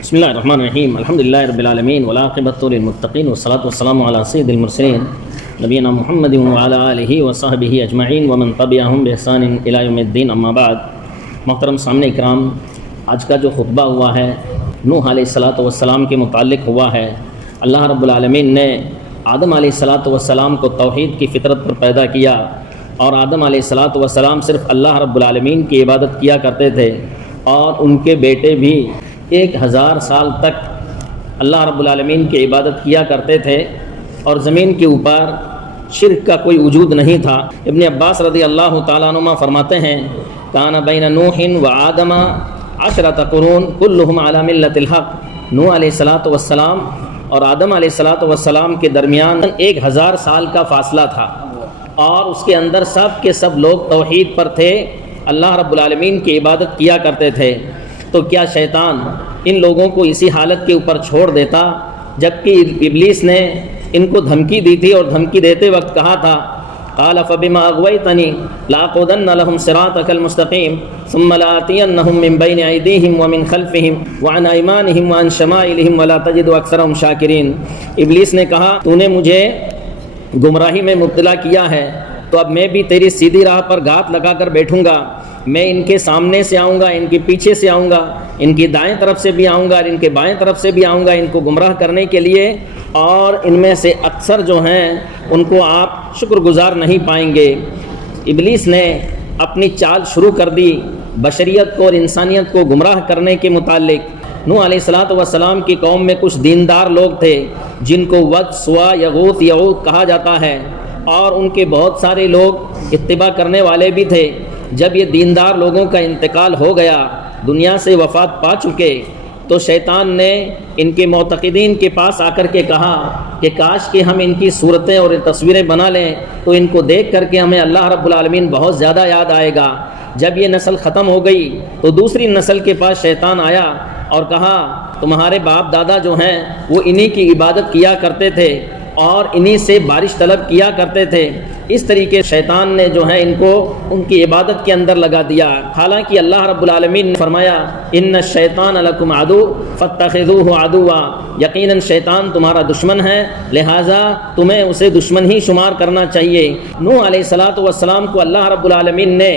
بسم اللہ الرحمن الرحیم الحمدللہ رب العالمین والعاقبۃ للمتقین والصلاۃ والسلام علی سید المرسلین نبینا محمد وعلی آلہ وصحبہ اجمعین ومن تبعہم بإحسان الی یوم الدین، اما بعد۔ محترم سامعین کرام، آج کا جو خطبہ ہوا ہے نوح علیہ السلام کے متعلق ہوا ہے۔ اللہ رب العالمین نے آدم علیہ السلام کو توحید کی فطرت پر پیدا کیا، اور آدم علیہ السلام صرف اللہ رب العالمین کی عبادت کیا کرتے تھے، اور ان کے بیٹے بھی 1000 سال تک اللہ رب العالمین کی عبادت کیا کرتے تھے، اور زمین کے اوپر شرک کا کوئی وجود نہیں تھا۔ ابن عباس رضی اللہ تعالیٰ عنہ فرماتے ہیں، کان بین نوح و آدم 10 قرون کلہم علی ملت الحق۔ نوح علیہ السلام اور آدم علیہ السلام کے درمیان 1000 سال کا فاصلہ تھا، اور اس کے اندر سب کے سب لوگ توحید پر تھے، اللہ رب العالمین کی عبادت کیا کرتے تھے۔ تو کیا شیطان ان لوگوں کو اسی حالت کے اوپر چھوڑ دیتا؟ جبکہ ابلیس نے ان کو دھمکی دی تھی، اور دھمکی دیتے وقت کہا تھا، قال فبما اغويتني لاقعدن لهم صراطك المستقيم ثم لآتينهم من بين ايديهم ومن خلفهم وعن ايمانهم وعن شمائلهم ولا تجد اكثرهم شاكرين۔ ابلیس نے کہا، تو نے مجھے گمراہی میں مبتلا کیا ہے، تو اب میں بھی تیری سیدھی راہ پر گھات لگا کر بیٹھوں گا۔ میں ان کے سامنے سے آؤں گا، ان کے پیچھے سے آؤں گا، ان کی دائیں طرف سے بھی آؤں گا اور ان کے بائیں طرف سے بھی آؤں گا، ان کو گمراہ کرنے کے لیے، اور ان میں سے اکثر جو ہیں ان کو آپ شکر گزار نہیں پائیں گے۔ ابلیس نے اپنی چال شروع کر دی بشریت کو اور انسانیت کو گمراہ کرنے کے متعلق۔ نوح علیہ السلام کی قوم میں کچھ دیندار لوگ تھے جن کو ود، سوا، یغوث، یعوق کہا جاتا ہے، اور ان کے بہت سارے لوگ اتباع کرنے والے بھی تھے۔ جب یہ دیندار لوگوں کا انتقال ہو گیا، دنیا سے وفات پا چکے، تو شیطان نے ان کے معتقدین کے پاس آ کر کے کہا کہ کاش کہ ہم ان کی صورتیں اور تصویریں بنا لیں، تو ان کو دیکھ کر کے ہمیں اللہ رب العالمین بہت زیادہ یاد آئے گا۔ جب یہ نسل ختم ہو گئی تو دوسری نسل کے پاس شیطان آیا اور کہا، تمہارے باپ دادا جو ہیں وہ انہی کی عبادت کیا کرتے تھے اور انہی سے بارش طلب کیا کرتے تھے۔ اس طریقے شیطان نے جو ہے ان کو ان کی عبادت کے اندر لگا دیا۔ حالانکہ اللہ رب العالمین نے فرمایا، ان الشیطان لکم عدو فاتخذوہ عدوا، یقیناً شیطان تمہارا دشمن ہے، لہٰذا تمہیں اسے دشمن ہی شمار کرنا چاہیے۔ نوح علیہ السلام کو اللہ رب العالمین نے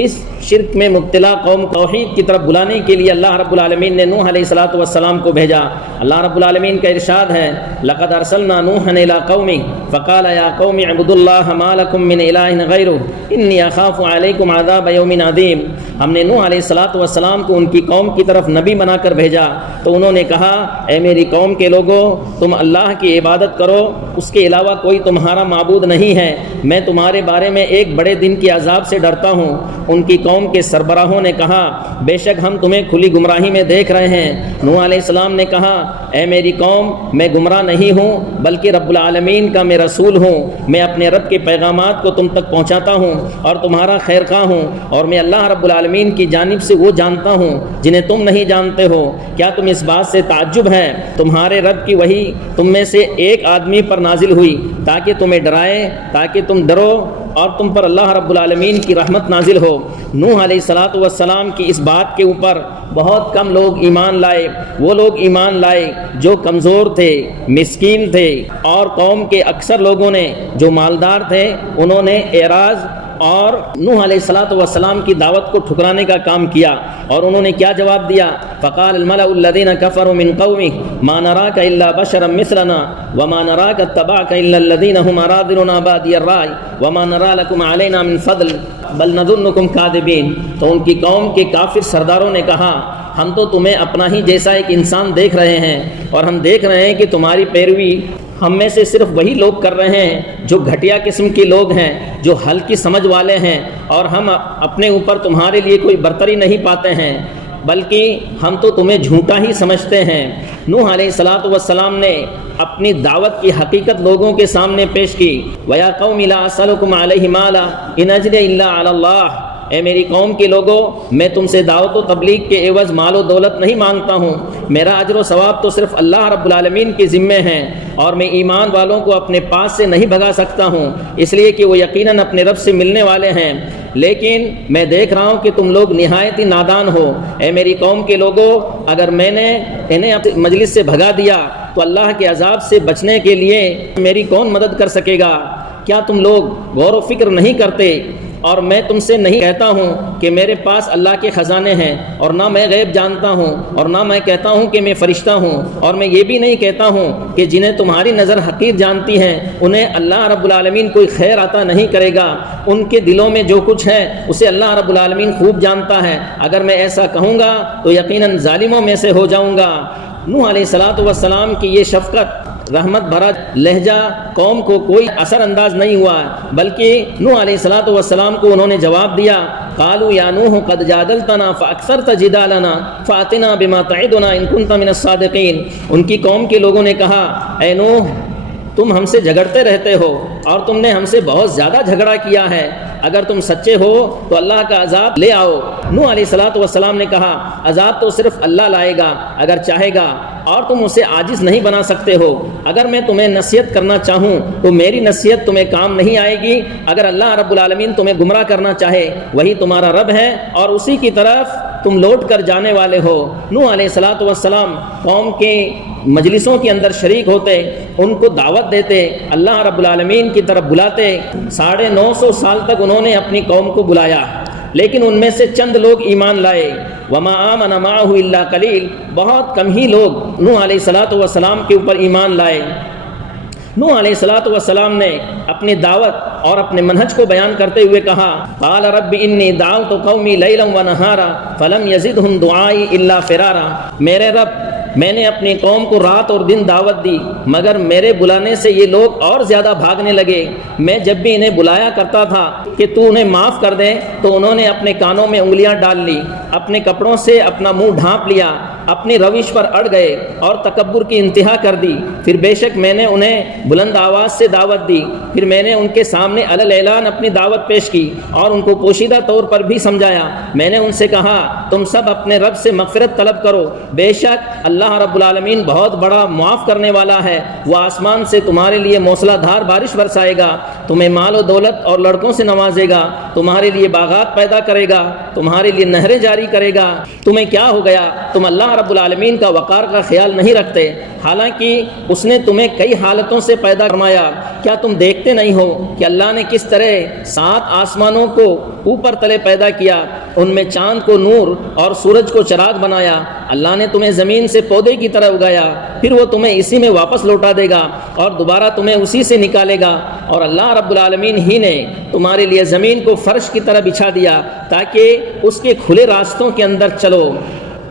اس شرک میں مبتلا قوم توحید کی طرف بلانے کے لیے اللہ رب العالمین نے نوح علیہ السلام کو بھیجا۔ اللہ رب العالمین کا ارشاد ہے، لقد ارسلنا نوحا الى قومه فقال يا قوم اعبدوا الله ما لكم من اله غيره اني اخاف عليكم عذاب يوم عظيم۔ ہم نے نوح علیہ السلام کو ان کی قوم کی طرف نبی بنا کر بھیجا، تو انہوں نے کہا، اے میری قوم کے لوگوں، تم اللہ کی عبادت کرو، اس کے علاوہ کوئی تمہارا معبود نہیں ہے، میں تمہارے بارے میں ایک بڑے دن کے عذاب سے ڈرتا ہوں۔ ان کی قوم کے سربراہوں نے کہا، بے شک ہم تمہیں کھلی گمراہی میں دیکھ رہے ہیں۔ نوح علیہ السلام نے کہا، اے میری قوم، میں گمراہ نہیں ہوں بلکہ رب العالمین کا میں رسول ہوں، میں اپنے رب کے پیغامات کو تم تک پہنچاتا ہوں اور تمہارا خیر خواہ ہوں، اور میں اللہ رب العالمین کی جانب سے وہ جانتا ہوں جنہیں تم نہیں جانتے ہو۔ کیا تم اس بات سے تعجب ہے؟ تمہارے رب کی وحی تم میں سے ایک آدمی پر نازل ہوئی تاکہ تمہیں ڈرائے، تاکہ تم ڈرو اور تم پر اللہ رب العالمین کی رحمت نازل ہو۔ نوح علیہ السلام کی اس بات کے اوپر بہت کم لوگ ایمان لائے۔ وہ لوگ ایمان لائے جو کمزور تھے، مسکین تھے، اور قوم کے اکثر لوگوں نے جو مالدار تھے انہوں نے اعراض اور نوح علیہ السلام کی دعوت کو ٹھکرانے کا کام کیا۔ اور انہوں نے کیا جواب دیا؟ فقال الملأ الذين كفروا من قومه ما نراك الا بشرا مثلنا وما نراك اتبعك الا الذين هم اراذلنا بادي الرأي وما نرى لكم علينا من فضل بل نظنكم كاذبين۔ تو ان کی قوم کے کافر سرداروں نے کہا، ہم تو تمہیں اپنا ہی جیسا ایک انسان دیکھ رہے ہیں، اور ہم دیکھ رہے ہیں کہ تمہاری پیروی ہم میں سے صرف وہی لوگ کر رہے ہیں جو گھٹیا قسم کے لوگ ہیں، جو ہلکی سمجھ والے ہیں، اور ہم اپنے اوپر تمہارے لیے کوئی برتری نہیں پاتے ہیں، بلکہ ہم تو تمہیں جھوٹا ہی سمجھتے ہیں۔ نوح علیہ السلام نے اپنی دعوت کی حقیقت لوگوں کے سامنے پیش کی۔ وَيَا قَوْمِ لَا أَسْأَلُكُمْ عَلَيْهِ مَالًا إِنْ أَجْرِيَ إِلَّا عَلَى اللَّهِ۔ اے میری قوم کے لوگوں، میں تم سے دعوت و تبلیغ کے عوض مال و دولت نہیں مانگتا ہوں، میرا اجر و ثواب تو صرف اللہ رب العالمین کے ذمے ہے، اور میں ایمان والوں کو اپنے پاس سے نہیں بھگا سکتا ہوں، اس لیے کہ وہ یقیناً اپنے رب سے ملنے والے ہیں۔ لیکن میں دیکھ رہا ہوں کہ تم لوگ نہایت ہی نادان ہو۔ اے میری قوم کے لوگوں، اگر میں نے انہیں اپنی مجلس سے بھگا دیا تو اللہ کے عذاب سے بچنے کے لیے میری کون مدد کر سکے گا؟ کیا تم لوگ غور و فکر نہیں کرتے؟ اور میں تم سے نہیں کہتا ہوں کہ میرے پاس اللہ کے خزانے ہیں، اور نہ میں غیب جانتا ہوں، اور نہ میں کہتا ہوں کہ میں فرشتہ ہوں، اور میں یہ بھی نہیں کہتا ہوں کہ جنہیں تمہاری نظر حقیر جانتی ہیں انہیں اللہ رب العالمین کوئی خیر عطا نہیں کرے گا۔ ان کے دلوں میں جو کچھ ہے اسے اللہ رب العالمین خوب جانتا ہے۔ اگر میں ایسا کہوں گا تو یقیناً ظالموں میں سے ہو جاؤں گا۔ نوح علیہ السلام کی یہ شفقت، رحمت بھرا لہجہ قوم کو کوئی اثر انداز نہیں ہوا، بلکہ نوح علیہ السلام کو انہوں نے جواب دیا، قالوا یا نوح قد جادلتنا فاکثرت جدالنا فاتنا بما تعدنا ان كنت من الصادقین۔ ان کی قوم کے لوگوں نے کہا، اے نوح تم ہم سے جھگڑتے رہتے ہو اور تم نے ہم سے بہت زیادہ جھگڑا کیا ہے، اگر تم سچے ہو تو اللہ کا عذاب لے آؤ۔ نوح علیہ السلام نے کہا، عذاب تو صرف اللہ لائے گا اگر چاہے گا، اور تم اسے عاجز نہیں بنا سکتے ہو۔ اگر میں تمہیں نصیحت کرنا چاہوں تو میری نصیحت تمہیں کام نہیں آئے گی۔ اگر اللہ رب العالمین تمہیں گمراہ کرنا چاہے وہی تمہارا رب ہے اور اسی کی طرف تم لوٹ کر جانے والے ہو۔ نوح علیہ السلام قوم کے مجلسوں کے اندر شریک ہوتے، ان کو دعوت دیتے، اللہ رب العالمین کی طرف بلاتے۔ 950 سال تک انہوں نے اپنی قوم کو بلایا، لیکن ان میں سے چند لوگ ایمان لائے۔ وما آمن معه الا قلیل، بہت کم ہی لوگ نوح علیہ السلام کے اوپر ایمان لائے۔ نوح علیہ السلام نے اپنی دعوت اور اپنے منہج کو بیان کرتے ہوئے کہا، قال رب انی دعوت قومی لیلا ونہارا فلم یزدہم دعائی الا فرارا۔ میرے رب، میں نے اپنی قوم کو رات اور دن دعوت دی، مگر میرے بلانے سے یہ لوگ اور زیادہ بھاگنے لگے۔ میں جب بھی انہیں بلایا کرتا تھا کہ تو انہیں معاف کر دے تو انہوں نے اپنے کانوں میں انگلیاں ڈال لی، اپنے کپڑوں سے اپنا منہ ڈھانپ لیا، اپنی روش پر اڑ گئے اور تکبر کی انتہا کر دی۔ پھر بے شک میں نے انہیں بلند آواز سے دعوت دی، پھر میں نے ان کے سامنے علل اعلان اپنی دعوت پیش کی اور ان کو پوشیدہ طور پر بھی سمجھایا۔ میں نے ان سے کہا، تم سب اپنے رب سے مغفرت طلب کرو، بے شک اللہ رب العالمین بہت بڑا معاف کرنے والا ہے۔ وہ آسمان سے تمہارے لیے موسلا دھار بارش برسائے گا، تمہیں مال و دولت اور لڑکوں سے نوازے گا، تمہارے لیے باغات پیدا کرے گا، تمہارے لیے نہریں جاری کرے گا۔ تمہیں کیا ہو گیا؟ تم اللہ رب العالمین کا وقار کا خیال نہیں رکھتے، حالانکہ اس نے تمہیں کئی حالتوں سے پیدا فرمایا۔ کیا تم دیکھتے نہیں ہو کہ اللہ نے کس طرح 7 آسمانوں کو اوپر تلے پیدا کیا، ان میں چاند کو نور اور سورج کو چراغ بنایا۔ اللہ نے تمہیں زمین سے پودے کی طرح اگایا، پھر وہ تمہیں اسی میں واپس لوٹا دے گا اور دوبارہ تمہیں اسی سے نکالے گا۔ اور اللہ رب العالمین ہی نے تمہارے لیے زمین کو فرش کی طرح بچھا دیا تاکہ اس کے کھلے راستوں کے اندر چلو۔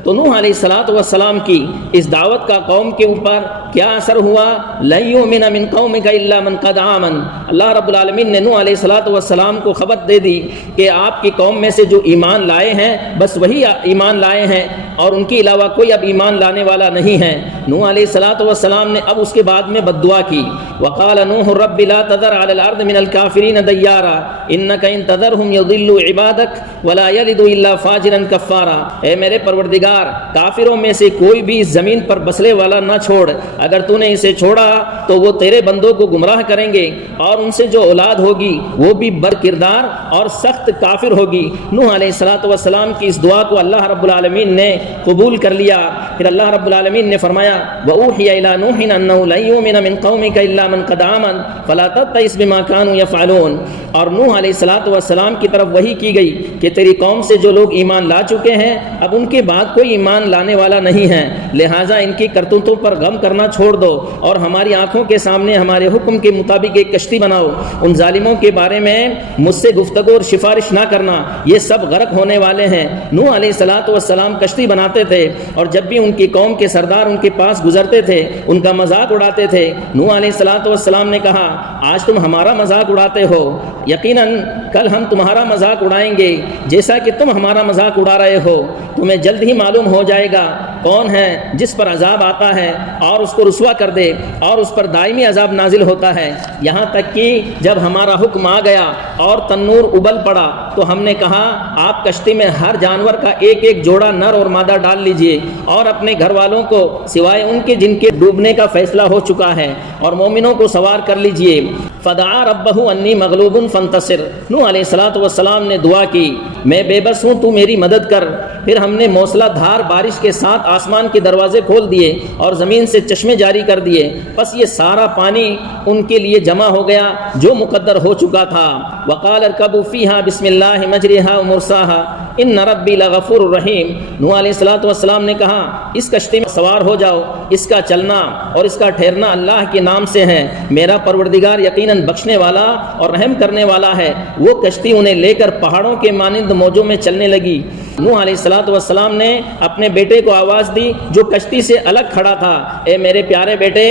تو نوح علیہ السلام کی اس دعوت کا قوم کے اوپر کیا اثر ہوا؟ لن یؤمن من قومک الا من قد آمن۔ اللہ رب العالمین نے نوح علیہ السلام کو خبر دے دی کہ آپ کی قوم میں سے جو ایمان لائے ہیں بس وہی ایمان لائے ہیں، اور ان کے علاوہ کوئی اب ایمان لانے والا نہیں ہے۔ نوح علیہ السلام نے اب اس کے بعد میں بد دعا کی، وقال نوح رب لا تذر على الارض من الكافرین دیارا انک ان تذرهم یضلوا عبادک ولا یلدوا الا فاجرا کفارا۔ اے میرے پروردگار، کافروں میں سے کوئی بھی اس زمین پر بسنے والا نہ چھوڑ، اگر تو نے اسے چھوڑا تو وہ تیرے بندوں کو گمراہ کریں گے، اور ان سے جو اولاد ہوگی وہ بھی بد کردار اور سخت کافر ہوگی۔ نوح علیہ السلام کی اس دعا کو اللہ رب العالمین نے قبول کر لیا۔ پھر اللہ رب العالمین نے فرمایا، وَأُوحِيَ إِلَى نُوحٍ أَنَّهُ لَن يُؤْمِنَ مِن قَوْمِكَ إِلَّا مَن قَدْ آمَنَ فَلَا تَبْتَئِسْ بِمَا كَانُوا يَفْعَلُونَ۔ اور نوح علیہ السلام کی طرف وحی کی گئی کہ تیری قوم سے جو لوگ ایمان لا چکے ہیں اب ان کے بعد کوئی ایمان لانے والا نہیں ہے، لہٰذا ان کی کرتوتوں پر غم کرنا چھوڑ دو اور ہماری آنکھوں کے سامنے ہمارے حکم کے مطابق ایک کشتی بناؤ۔ ان ظالموں کے بارے میں مجھ سے گفتگو اور سفارش نہ کرنا، یہ سب غرق ہونے والے ہیں۔ نوح علیہ السلام کشتی بناتے تھے، اور جب بھی ان کی قوم کے سردار ان کے پاس گزرتے تھے ان کا مذاق اڑاتے تھے۔ نوح علیہ السلام نے کہا، آج تم ہمارا مذاق اڑاتے ہو، یقیناً کل ہم تمہارا مذاق اڑائیں گے جیسا کہ تم ہمارا مذاق اڑا رہے ہو۔ تمہیں جلد ہی معلوم ہو جائے گا کون ہے جس پر عذاب آتا ہے اور اس کو رسوا کر دے اور اس پر دائمی عذاب نازل ہوتا ہے۔ یہاں تک کہ جب ہمارا حکم آ گیا اور تنور ابل پڑا تو ہم نے کہا، آپ کشتی میں ہر جانور کا ایک ایک جوڑا نر اور مادہ ڈال لیجئے اور اپنے گھر والوں کو سوائے ان کے جن کے ڈوبنے کا فیصلہ ہو چکا ہے اور مومنوں کو سوار کر لیجئے۔ فدعا ربہ انی مغلوب فانتصر، نوح علیہ الصلوۃ والسلام نے دعا کی میں بے بس ہوں تو میری مدد کر۔ پھر ہم نے موسلا دھار بارش کے ساتھ آسمان کے دروازے کھول دیے اور زمین سے چشمے جاری کر دیے، بس یہ سارا پانی ان کے لیے جمع ہو گیا جو مقدر ہو چکا تھا۔ وقال ارکبوا فیہا بسم اللہ مجریہا ومرساہا ان ربی لغفور رحیم، نوح علیہ الصلوۃ والسلام نے کہا اس کشتی میں سوار ہو جاؤ، اس کا چلنا اور اس کا ٹھہرنا اللہ کے نام سے ہے، میرا پروردگار یقیناً بخشنے والا اور رحم کرنے والا ہے۔ وہ کشتی انہیں لے کر پہاڑوں کے مانند موجوں میں چلنے لگی۔ نوح علیہ الصلوۃ والسلام نے اپنے بیٹے کو آواز دی جو کشتی سے الگ کھڑا تھا، اے میرے پیارے بیٹے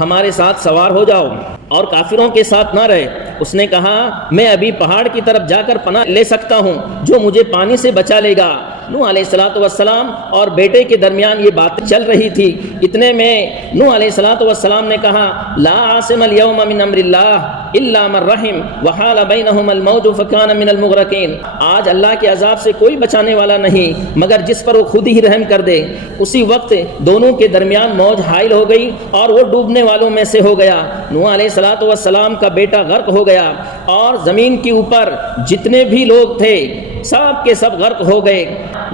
ہمارے ساتھ سوار ہو جاؤ اور کافروں کے ساتھ نہ رہے۔ اس نے کہا میں ابھی پہاڑ کی طرف جا کر پناہ لے سکتا ہوں جو مجھے پانی سے بچا لے گا۔ نوح علیہ الصلوۃ والسلام اور بیٹے کے درمیان یہ بات چل رہی تھی، اتنے میں نوح علیہ الصلوۃ والسلام نے کہا لا عاصم اليوم من امر اللہ الا من رحم وحال بینہما الموج فکان من المغرقین، آج اللہ کے عذاب سے کوئی بچانے والا نہیں مگر جس پر وہ خود ہی رحم کر دے۔ اسی وقت دونوں کے درمیان موج حائل ہو گئی اور وہ ڈوبنے والوں میں سے ہو گیا۔ نوح علیہ الصلوۃ والسلام کا بیٹا غرق ہو گیا اور زمین کے اوپر جتنے بھی لوگ تھے سب کے سب غرق ہو گئے۔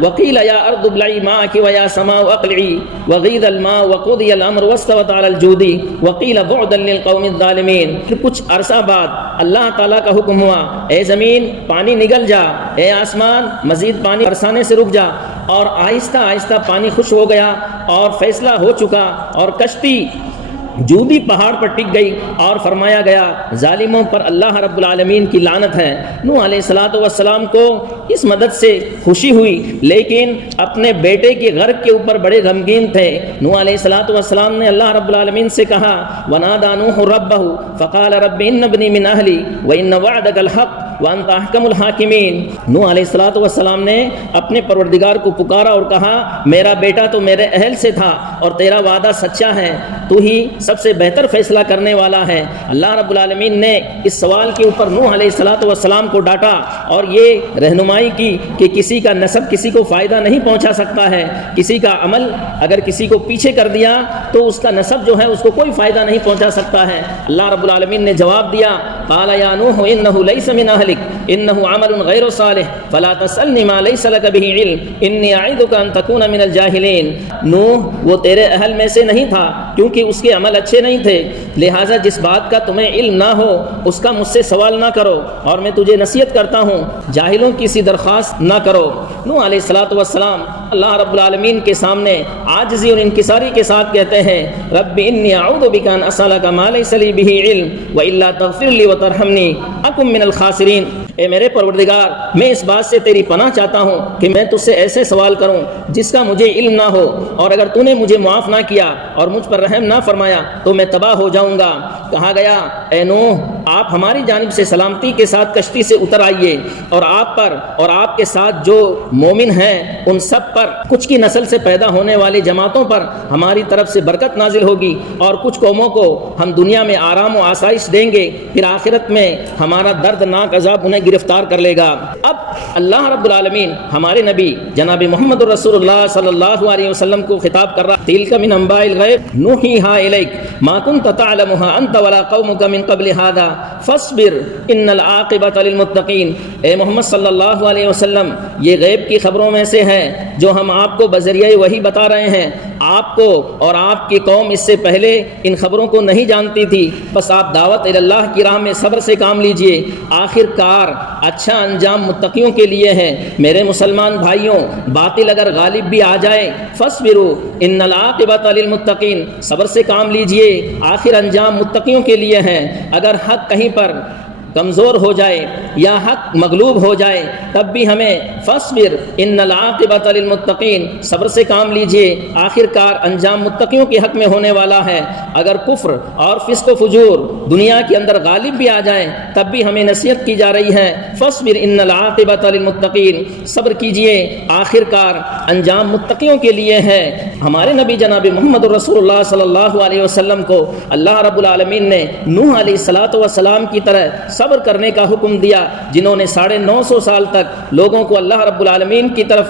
وقیل یا ارض ابلعی ماءک ویا سماء اقلعی وغیض الماء وقضی الامر واستوت علی الجود وقیل بعدا للقوم الظالمین، پھر کچھ عرصہ بعد اللہ تعالیٰ کا حکم ہوا اے زمین پانی نگل جا، اے آسمان مزید پانی برسانے سے رک جا، اور آہستہ آہستہ پانی خشک ہو گیا اور فیصلہ ہو چکا اور کشتی جودی پہاڑ پر ٹک گئی اور فرمایا گیا ظالموں پر اللہ رب العالمین کی لعنت ہے۔ نوح علیہ الصلوۃ والسلام کو اس مدد سے خوشی ہوئی لیکن اپنے بیٹے کے غرق کے اوپر بڑے غمگین تھے۔ نوح علیہ الصلوۃ والسلام نے اللہ رب العالمین سے کہا ونادى نوح ربہ فقال رب ان ابنی من اہلی وان وعدک الحق وانت احکم الحاکمین، نوح علیہ الصلوۃ والسلام نے اپنے پروردگار کو پکارا اور کہا میرا بیٹا تو میرے اہل سے تھا اور تیرا وعدہ سچا ہے، تو ہی سب سے بہتر فیصلہ کرنے والا ہے۔ اللہ رب العالمین نے اس سوال کے اوپر نوح علیہ الصلوۃ والسلام کو ڈانٹا اور یہ رہنمائی کی کہ کسی کا نسب کسی کو فائدہ نہیں پہنچا سکتا ہے، کسی کا عمل اگر کسی کو پیچھے کر دیا تو اس کا نسب جو ہے اس کو کوئی فائدہ نہیں پہنچا سکتا ہے۔ اللہ رب العالمین نے جواب دیا قال یا نوح انہ لیس من اہلک انہ عمل غیر صالح فلا تسألنی ما لیس لک بہ علم انی اعظک ان تکون من الجاہلین، نوح وہ تیرے اہل میں سے نہیں تھا کیونکہ اس کے عمل اچھے نہیں تھے، لہٰذا جس بات کا تمہیں علم نہ ہو اس کا مجھ سے سوال نہ کرو اور میں تجھے نصیحت کرتا ہوں جاہلوں کی سی درخواست نہ کرو۔ نوح علیہ الصلوۃ والسلام اللہ رب العالمین کے سامنے عاجزی اور انکساری کے ساتھ کہتے ہیں رب انی اعوذ بک ان اسألک ما لیس لی بہ علم والا تغفر لی وترحمنی اکن من الخاسرین، اے میرے پروردگار میں اس بات سے تیری پناہ چاہتا ہوں کہ میں تجھ سے ایسے سوال کروں جس کا مجھے علم نہ ہو، اور اگر تو نے مجھے معاف نہ کیا اور مجھ پر رحم نہ فرمایا تو میں تباہ ہو جاؤں گا۔ کہا گیا اے نوح آپ ہماری جانب سے سلامتی کے ساتھ کشتی سے اتر آئیے اور آپ پر اور آپ کے ساتھ جو مومن ہیں ان سب پر، کچھ کی نسل سے پیدا ہونے والی جماعتوں پر ہماری طرف سے برکت نازل ہوگی اور کچھ قوموں کو ہم دنیا میں آرام و آسائش دیں گے، پھر آخرت میں ہمارا دردناک عذاب انہیں گرفتار کر لے گا۔ اب اللہ رب العالمین ہمارے نبی جناب محمد رسول اللہ صلی اللہ علیہ وسلم کو خطاب کر رہا تلک من انباء الغیب نوحیھا الیک ما کنت تعلمها انت ولا قومک من قبل هذا فاصبر ان العاقبۃ للمتقین، اے محمد صلی اللہ علیہ وسلم یہ غیب کی خبروں میں سے ہے جو ہم آپ کو بذریعہ وحی بتا رہے ہیں، آپ کو اور آپ کی قوم اس سے پہلے ان خبروں کو نہیں جانتی تھی، بس آپ دعوت اللہ کی راہ میں صبر سے کام لیجئے، آخر کار اچھا انجام متقیوں کے لیے ہے۔ میرے مسلمان بھائیوں باطل اگر غالب بھی آ جائے فاصبروا ان العاقبۃ للمتقین، صبر سے کام لیجئے آخر انجام متقیوں کے لیے ہے۔ اگر حق کہیں پر کمزور ہو جائے یا حق مغلوب ہو جائے تب بھی ہمیں فاصبر ان العاقبۃ للمتقین، صبر سے کام لیجئے آخر کار انجام متقیوں کے حق میں ہونے والا ہے۔ اگر کفر اور فسق و فجور دنیا کے اندر غالب بھی آ جائیں تب بھی ہمیں نصیحت کی جا رہی ہے فاصبر ان العاقبۃ للمتقین، صبر کیجئے آخر کار انجام متقیوں کے لیے ہے۔ ہمارے نبی جناب محمد رسول اللہ صلی اللہ علیہ وسلم کو اللہ رب العالمین نے نوح علیہ الصلوۃ والسلام کی طرح صبر کرنے کا حکم دیا، جنہوں نے 950 سال تک لوگوں کو اللہ رب العالمین کی طرف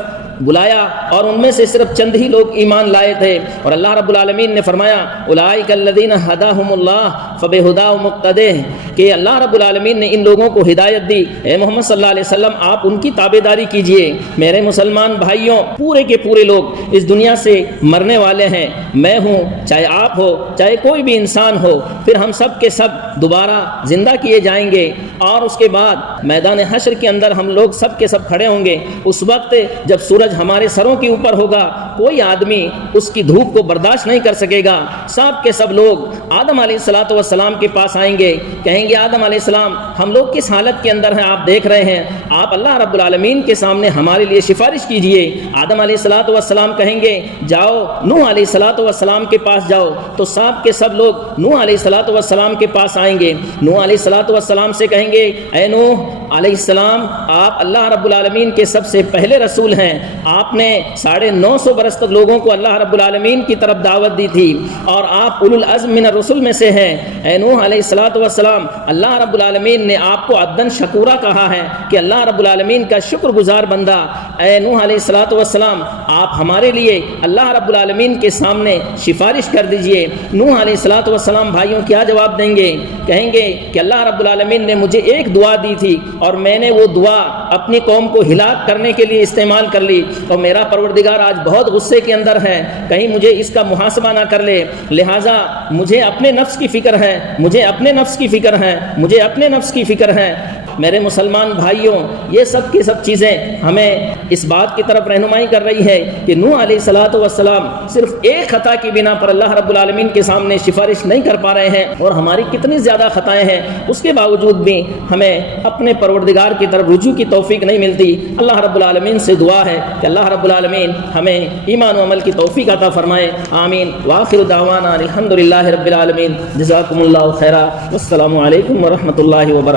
بلایا اور ان میں سے صرف چند ہی لوگ ایمان لائے تھے، اور اللہ رب العالمین نے فرمایا اولئک الذین ھداھم اللہ فبہداہ مقتدہ، کہ اللہ رب العالمین نے ان لوگوں کو ہدایت دی۔ اے محمد صلی اللہ علیہ وسلم آپ ان کی تابعداری کیجئے۔ میرے مسلمان بھائیوں، پورے کے پورے لوگ اس دنیا سے مرنے والے ہیں، میں ہوں، چاہے آپ ہو، چاہے کوئی بھی انسان ہو، پھر ہم سب کے سب دوبارہ زندہ کیے جائیں گے، اور اس کے بعد میدان حشر کے اندر ہم لوگ سب کے سب کھڑے ہوں گے۔ اس وقت جب سورج ہمارے سروں کے اوپر ہوگا، کوئی آدمی اس کی دھوپ کو برداشت نہیں کر سکے گا۔ سب کے سب لوگ آدم علیہ السلام کے پاس آئیں گے، کہیں گے آدم علیہ السلام ہم لوگ کس حالت کے اندر ہیں آپ دیکھ رہے ہیں، آپ اللہ رب العالمین کے سامنے ہمارے لیے سفارش کیجئے۔ آدم علیہ السلام کہیں گے جاؤ نوح علیہ السلام کے پاس جاؤ، تو سب کے سب لوگ نوح علیہ السلام کے پاس آئیں گے۔ نوح علیہ السلام سے کہیں گے اے نوح علیہ السلام آپ اللہ رب العالمین کے سب سے پہلے رسول ہیں، آپ نے 950 برس تک لوگوں کو اللہ رب العالمین کی طرف دعوت دی تھی، اور آپ اولو العزم من الرسل میں سے ہیں۔ اے نوح علیہ السلام اللہ رب العالمین نے آپ کو عبدن شکورا کہا ہے کہ اللہ رب العالمین کا شکر گزار بندہ۔ اے نوح علیہ السلام آپ ہمارے لیے اللہ رب العالمین کے سامنے سفارش کر دیجئے۔ نوح علیہ السلام بھائیوں کیا جواب دیں گے؟ کہیں گے کہ اللہ رب العالمین نے مجھے ایک دعا دی تھی اور میں نے وہ دعا اپنی قوم کو ہلاک کرنے کے لیے استعمال کر لی، اور میرا پروردگار آج بہت غصے کے اندر ہے، کہیں مجھے اس کا محاسبہ نہ کر لے، لہٰذا مجھے اپنے نفس کی فکر ہے، مجھے اپنے نفس کی فکر ہے، مجھے اپنے نفس کی فکر ہے۔ میرے مسلمان بھائیوں، یہ سب کی سب چیزیں ہمیں اس بات کی طرف رہنمائی کر رہی ہے کہ نوح علیہ السلام صرف ایک خطا کی بنا پر اللہ رب العالمین کے سامنے سفارش نہیں کر پا رہے ہیں، اور ہماری کتنی زیادہ خطائیں ہیں، اس کے باوجود بھی ہمیں اپنے پروردگار کی طرف رجوع کی توفیق نہیں ملتی۔ اللہ رب العالمین سے دعا ہے کہ اللہ رب العالمین ہمیں ایمان و عمل کی توفیق عطا فرمائے، آمین۔ وآخر دعوانا الحمدللہ رب العالمین، جزاکم اللہ خیرا، والسلام علیکم ورحمۃ اللہ وبرکاتہ۔